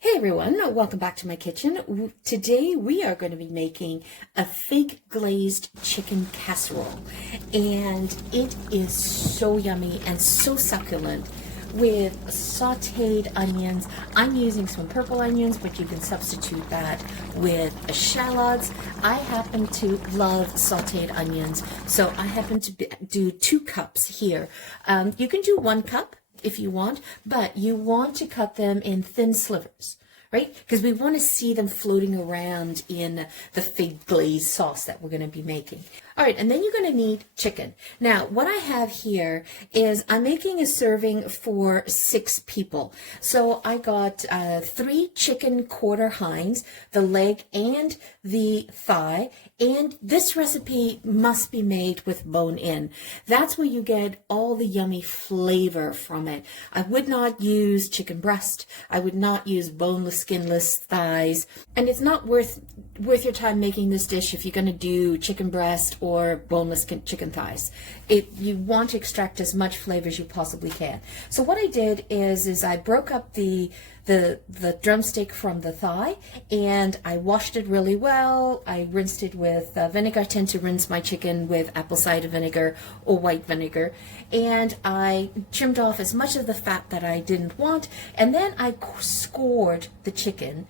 Hey everyone, welcome back to my kitchen. Today we are going to be making a fig glazed chicken casserole, and it is so yummy and so succulent with sautéed onions. I'm using some purple onions, but you can substitute that with shallots. I happen to love sautéed onions, so I happen to do 2 cups here. You can do 1 cup if you want, but you want to cut them in thin slivers, right? Because we want to see them floating around in the fig glaze sauce that we're going to be making. All right, and then you're going to need chicken. Now, what I have here is I'm making a serving for 6 people. So I got 3 chicken quarter hinds, the leg and the thigh, and this recipe must be made with bone in. That's where you get all the yummy flavor from it. I would not use chicken breast. I would not use boneless, skinless thighs, and it's not worth your time making this dish if you're going to do chicken breast or boneless chicken thighs. You want to extract as much flavor as you possibly can. So what I did is I broke up the drumstick from the thigh, and I washed it really well. I rinsed it with vinegar. I tend to rinse my chicken with apple cider vinegar or white vinegar, and I trimmed off as much of the fat that I didn't want, and then I scored the chicken.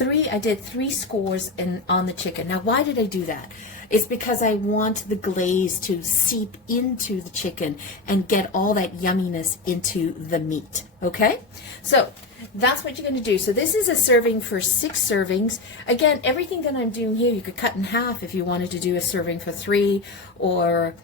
I did 3 scores on the chicken. Now, why did I do that? It's because I want the glaze to seep into the chicken and get all that yumminess into the meat, okay? So that's what you're going to do. So this is a serving for 6 servings. Again, everything that I'm doing here, you could cut in half if you wanted to do a serving for 3 or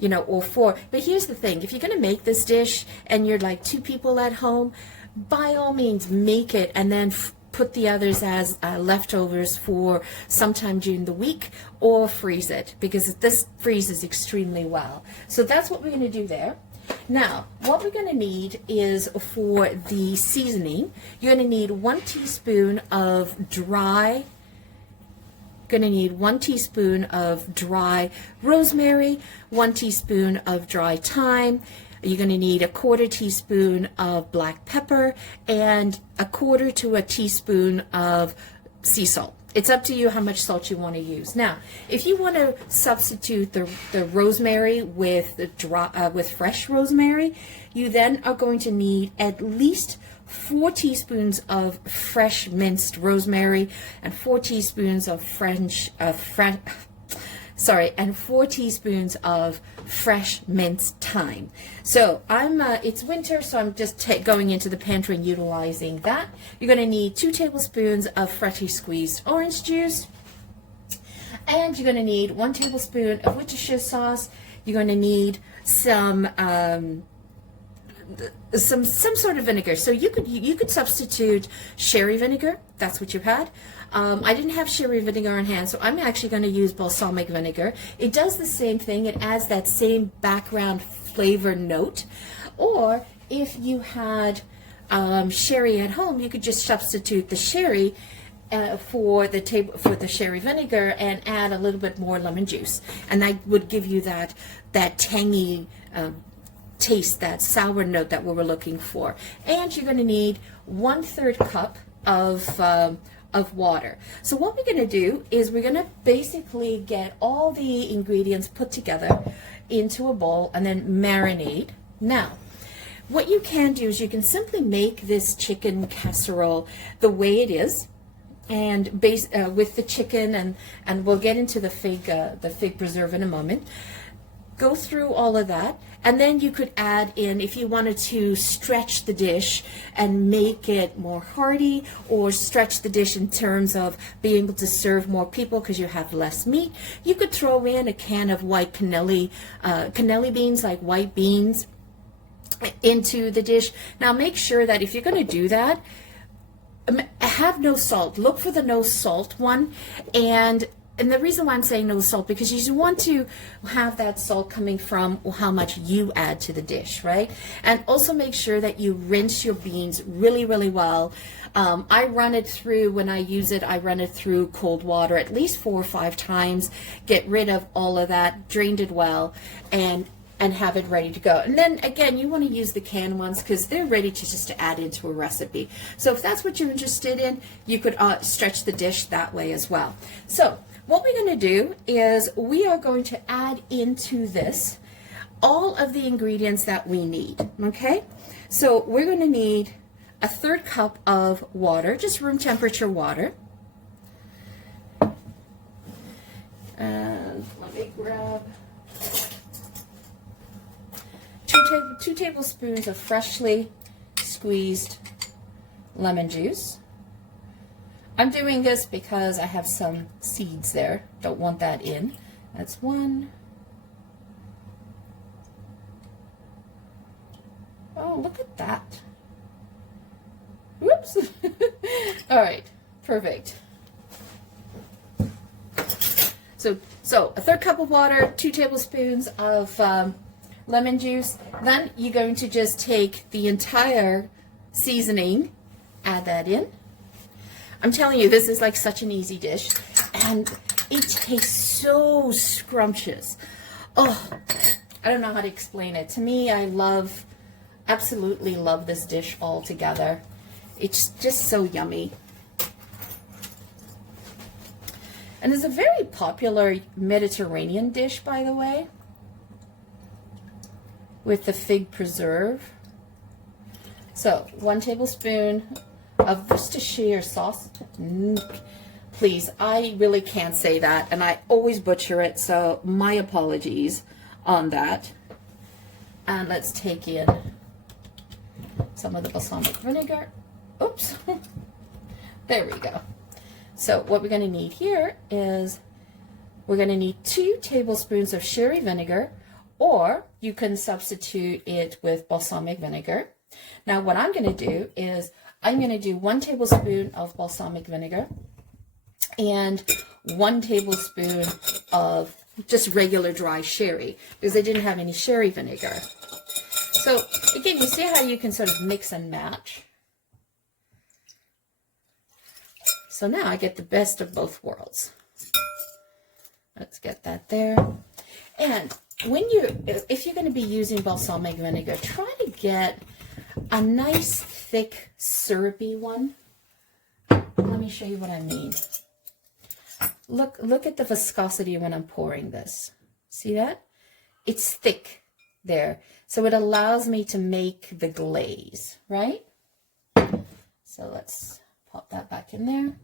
4. But here's the thing. If you're going to make this dish and you're like 2 people at home, by all means, make it and then put the others as leftovers for sometime during the week, or freeze it, because this freezes extremely well. So that's what we're going to do there. Now, what we're going to need is, for the seasoning, you're going to need 1 teaspoon of dry rosemary, 1 teaspoon of dry thyme. You're going to need a 1/4 teaspoon of black pepper and a 1/4 to a teaspoon of sea salt. It's up to you how much salt you want to use. Now, if you want to substitute the rosemary with with fresh rosemary, you then are going to need at least 4 teaspoons of fresh minced rosemary and 4 teaspoons of and 4 teaspoons of fresh minced thyme. So it's winter, so I'm just going into the pantry and utilizing that. You're going to need 2 tablespoons of freshly squeezed orange juice, and you're going to need 1 tablespoon of Worcestershire sauce. You're going to need some sort of vinegar. So you could substitute sherry vinegar. That's what you had. I didn't have sherry vinegar on hand, so I'm actually going to use balsamic vinegar. It does the same thing. It adds that same background flavor note. Or if you had sherry at home, you could just substitute the sherry for the sherry vinegar and add a little bit more lemon juice, and that would give you that tangy taste, that sour note that we were looking for. And you're going to need 1/3 cup of water. So what we're going to do is we're going to basically get all the ingredients put together into a bowl and then marinade. Now, what you can do is you can simply make this chicken casserole the way it is, and with the chicken, and we'll get into the fig preserve in a moment. Go through all of that, and then you could add in, if you wanted to stretch the dish and make it more hearty, or stretch the dish in terms of being able to serve more people because you have less meat, you could throw in a can of white cannelli beans, like white beans, into the dish. Now make sure that if you're going to do that, have no salt. Look for the no salt one, and the reason why I'm saying no salt, because you want to have that salt coming from how much you add to the dish, right? And also make sure that you rinse your beans really, really well. I run it through, when I use it, I run it through cold water at least 4 or 5 times, get rid of all of that, drained it well, and and have it ready to go. And then again, you want to use the canned ones because they're ready to just to add into a recipe. So if that's what you're interested in, you could stretch the dish that way as well. So what we're going to do is we are going to add into this all of the ingredients that we need, okay? So we're going to need a 1/3 cup of water, just room temperature water. And let me grab 2 tablespoons of freshly squeezed lemon juice. I'm doing this because I have some seeds there. Don't want that in. That's 1. Oh, look at that. Whoops. All right, perfect. So a 1/3 cup of water, 2 tablespoons of lemon juice. Then you're going to just take the entire seasoning, add that in. I'm telling you, this is like such an easy dish, and it tastes so scrumptious. Oh, I don't know how to explain it. To me, I absolutely love this dish altogether. It's just so yummy. And it's a very popular Mediterranean dish, by the way, with the fig preserve. So 1 tablespoon of Worcestershire sauce. Please, I really can't say that, and I always butcher it, so my apologies on that. And let's take in some of the balsamic vinegar. Oops. There we go. So what we're going to need here is we're going to need 2 tablespoons of sherry vinegar, or you can substitute it with balsamic vinegar. Now what I'm going to do is I'm going to do 1 tablespoon of balsamic vinegar and 1 tablespoon of just regular dry sherry, because I didn't have any sherry vinegar. So again, you see how you can sort of mix and match. So now I get the best of both worlds. Let's get that there. And if you're going to be using balsamic vinegar, try to get a nice thick syrupy one. Let me show you what I mean. Look at the viscosity when I'm pouring this. See that? It's thick there. So it allows me to make the glaze, right? So let's pop that back in there.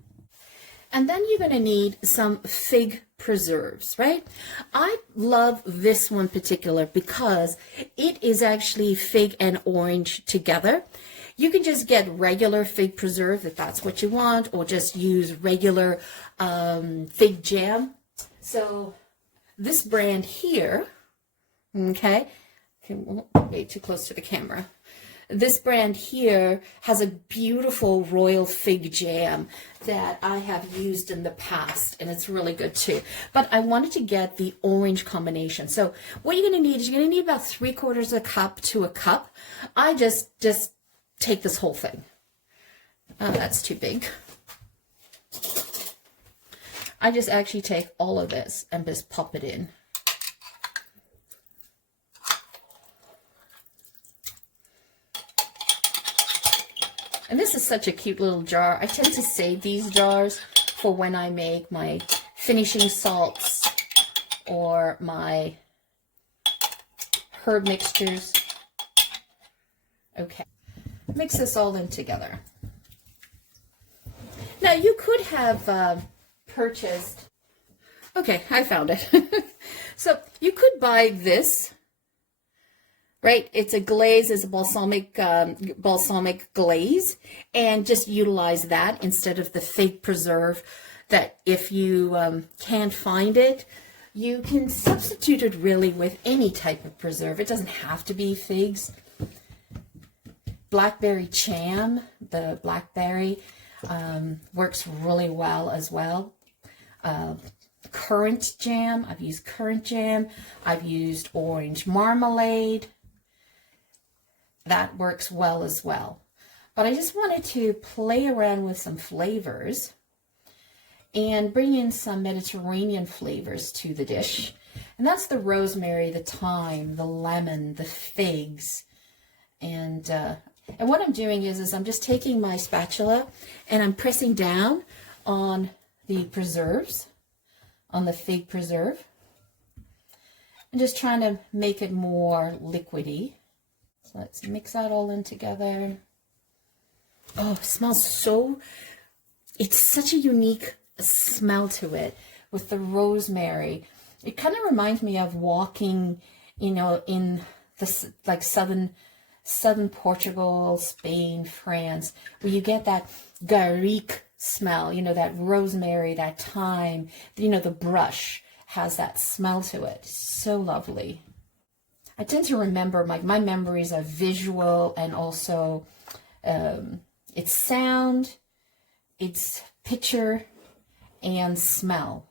And then you're going to need some fig preserves, right? I love this one particular because it is actually fig and orange together. You can just get regular fig preserve if that's what you want, or just use regular fig jam. So this brand here, okay, way too close to the camera. This brand here has a beautiful royal fig jam that I have used in the past, and it's really good too. But I wanted to get the orange combination. So what you're going to need is you're going to need about 3/4 a cup to a cup. I just take this whole thing. Oh, that's too big. I just actually take all of this and just pop it in. And this is such a cute little jar. I tend to save these jars for when I make my finishing salts or my herb mixtures. Okay, mix this all in together. Now you could have purchased, okay, I found it. So you could buy this. Right, it's a glaze, it's a balsamic glaze, and just utilize that instead of the fig preserve. That if you can't find it, you can substitute it really with any type of preserve. It doesn't have to be figs. Blackberry jam, the blackberry works really well as well. Currant jam, I've used currant jam. I've used orange marmalade. That works well as well. But I just wanted to play around with some flavors and bring in some Mediterranean flavors to the dish. And that's the rosemary, the thyme, the lemon, the figs. And what I'm doing is I'm just taking my spatula and I'm pressing down on the preserves, on the fig preserve. I'm just trying to make it more liquidy. So let's mix that all in together. Oh, it smells so, it's such a unique smell to it with the rosemary. It kind of reminds me of walking, you know, in the like southern Portugal, Spain, France, where you get that garlic smell, you know, that rosemary, that thyme, you know, the brush has that smell to it. So lovely. I tend to remember, my memories are visual and also it's sound, it's picture, and smell.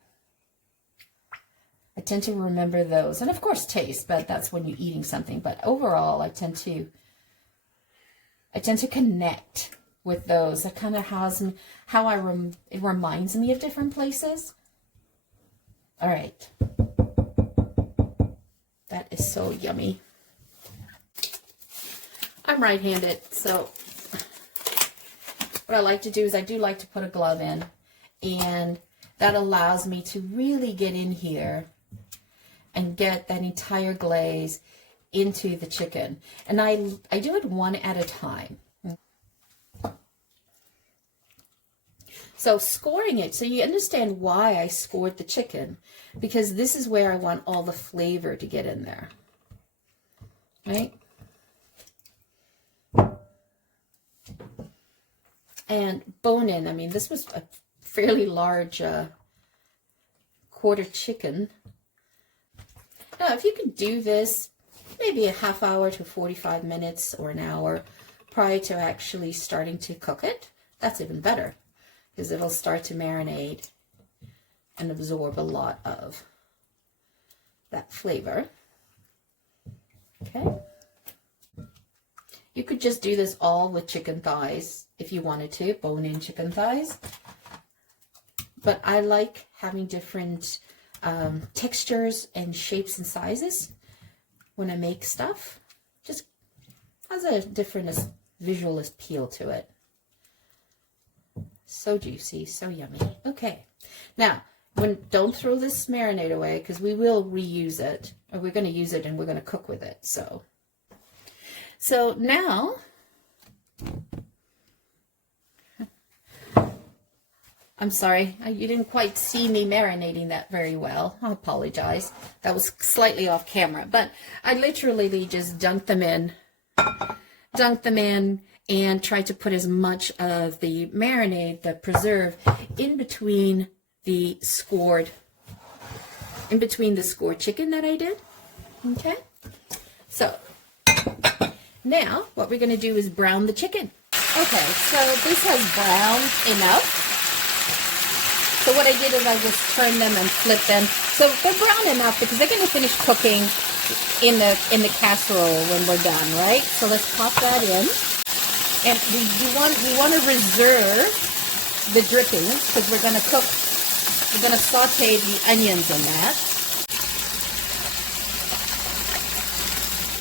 I tend to remember those. And of course taste, but that's when you're eating something. But overall, I tend to connect with those. That kind of has me, it reminds me of different places. All right. That is so yummy. I'm right-handed, so what I like to do is I do like to put a glove in, and that allows me to really get in here and get that entire glaze into the chicken. And I do it one at a time. So scoring it, so you understand why I scored the chicken, because this is where I want all the flavor to get in there, right? And bone in, I mean, this was a fairly large quarter chicken. Now, if you could do this maybe a half hour to 45 minutes or an hour prior to actually starting to cook it, that's even better, because it'll start to marinate and absorb a lot of that flavor. Okay. You could just do this all with chicken thighs if you wanted to, bone-in chicken thighs. But I like having different textures and shapes and sizes when I make stuff. Just has a different visual appeal to it. So juicy, so yummy. Okay, now don't throw this marinade away, because we will reuse it, or we're going to use it and we're going to cook with it. So now I'm sorry, you didn't quite see me marinating that very well. I apologize. That was slightly off camera, but I literally just dunked them in and tried to put as much of the marinade, the preserve, in between the scored chicken that I did. Okay, so now what we're going to do is brown the chicken. Okay, so this has browned enough. So what I did is I just turned them and flipped them. So they're brown enough because they're going to finish cooking in the casserole when we're done, right? So let's pop that in. And we want to reserve the drippings, because we're going to saute the onions in that.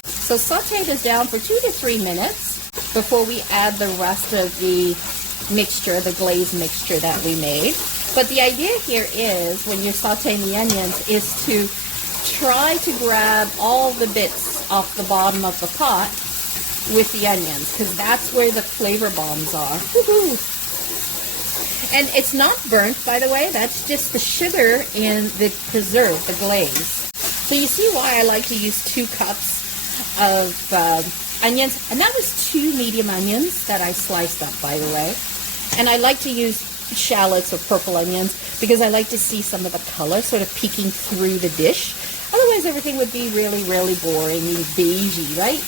So saute this down for 2 to 3 minutes before we add the rest of the mixture, the glaze mixture that we made. But the idea here is, when you're sauteing the onions, is to try to grab all the bits off the bottom of the pot with the onions, because that's where the flavor bombs are. Woohoo! And it's not burnt, by the way. That's just the sugar and the preserve, the glaze. So you see why I like to use 2 cups of onions. And that was 2 medium onions that I sliced up, by the way. And I like to use shallots or purple onions because I like to see some of the color sort of peeking through the dish. Otherwise, everything would be really, really boring and beigey, right?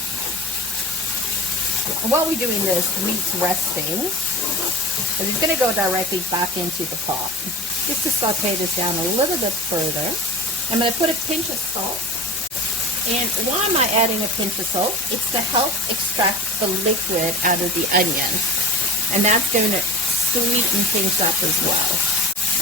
And while we're doing this, meat's resting. So it's going to go directly back into the pot. Just to saute this down a little bit further, I'm going to put a pinch of salt. And why am I adding a pinch of salt? It's to help extract the liquid out of the onion. And that's going to sweeten things up as well.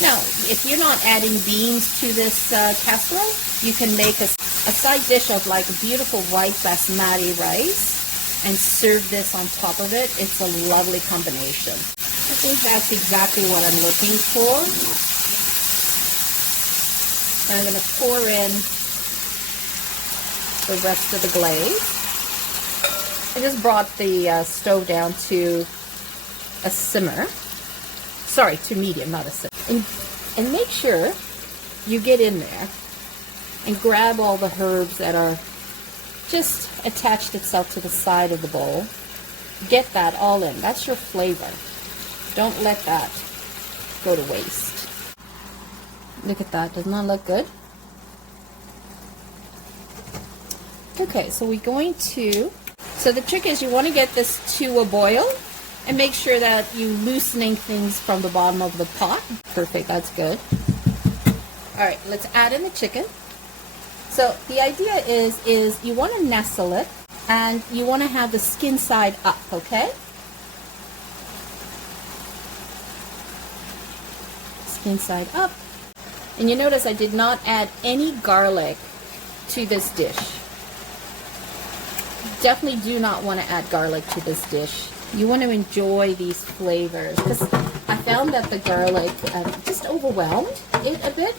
Now, if you're not adding beans to this casserole, you can make a side dish of like a beautiful white basmati rice and serve this on top of it. It's a lovely combination. I think that's exactly what I'm looking for. I'm going to pour in the rest of the glaze. I just brought the stove down to a simmer. Sorry, to medium, not a simmer. And make sure you get in there and grab all the herbs that are just attached itself to the side of the bowl. Get that all in. That's your flavor. Don't let that go to waste. Look at that. Doesn't that look good? Okay, so we're going to... So the trick is you want to get this to a boil and make sure that you're loosening things from the bottom of the pot. Perfect. That's good. All right, let's add in the chicken. So the idea is you want to nestle it and you want to have the skin side up, okay? Skin side up. And you notice I did not add any garlic to this dish. Definitely do not want to add garlic to this dish. You want to enjoy these flavors because I found that the garlic just overwhelmed it a bit.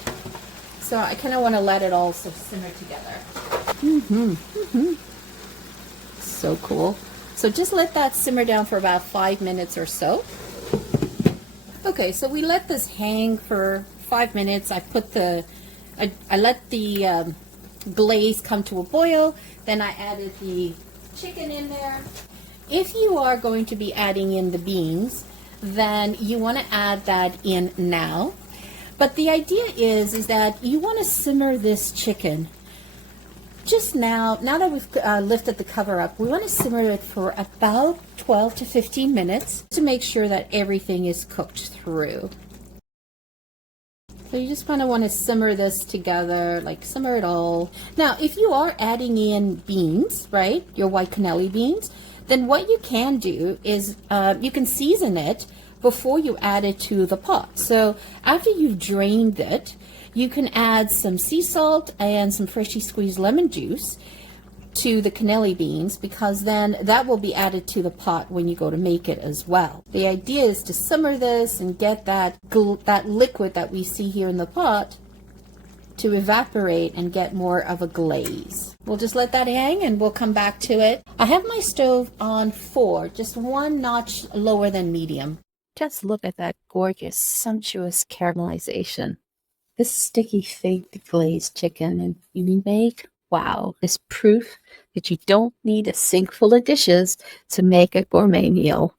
So I kind of want to let it all simmer together. So cool. So just let that simmer down for about 5 minutes or so. Okay, so we let this hang for 5 minutes. I let the glaze come to a boil. Then I added the chicken in there. If you are going to be adding in the beans, then you want to add that in now. But the idea is that you want to simmer this chicken just now that we've lifted the cover up. We want to simmer it for about 12 to 15 minutes to make sure that everything is cooked through. So you just kind of want to simmer this together, like simmer it all. Now, if you are adding in beans, right, your white cannelli beans, then what you can do is you can season it before you add it to the pot. So after you've drained it, you can add some sea salt and some freshly squeezed lemon juice to the cannelli beans, because then that will be added to the pot when you go to make it as well. The idea is to simmer this and get that liquid that we see here in the pot to evaporate and get more of a glaze. We'll just let that hang and we'll come back to it. I have my stove on 4, just 1 notch lower than medium. Just look at that gorgeous, sumptuous caramelization. This sticky fake glazed chicken and you make, wow, is proof that you don't need a sink full of dishes to make a gourmet meal.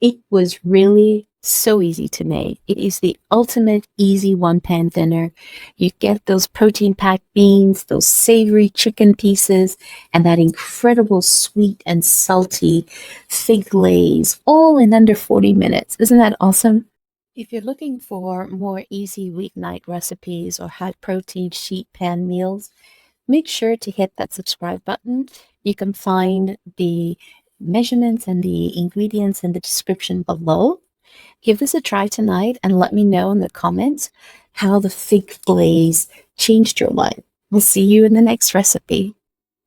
It was really so easy to make. It is the ultimate easy one-pan dinner. You get those protein-packed beans, those savory chicken pieces, and that incredible sweet and salty fig glaze, all in under 40 minutes. Isn't that awesome? If you're looking for more easy weeknight recipes or high-protein sheet pan meals, make sure to hit that subscribe button. You can find the measurements and the ingredients in the description below. Give this a try tonight and let me know in the comments how the fig glaze changed your life. We'll see you in the next recipe.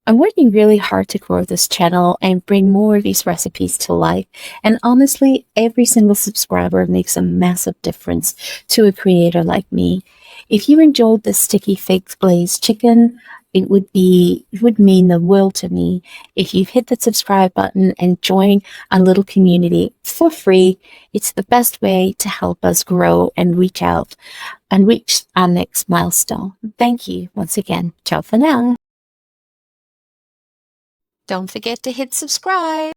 I'm working really hard to grow this channel and bring more of these recipes to life. And honestly, every single subscriber makes a massive difference to a creator like me. If you enjoyed this sticky fig glazed chicken, it would mean the world to me if you hit the subscribe button and join our little community for free. It's the best way to help us grow and reach out and reach our next milestone. Thank you once again. Ciao for now. Don't forget to hit subscribe.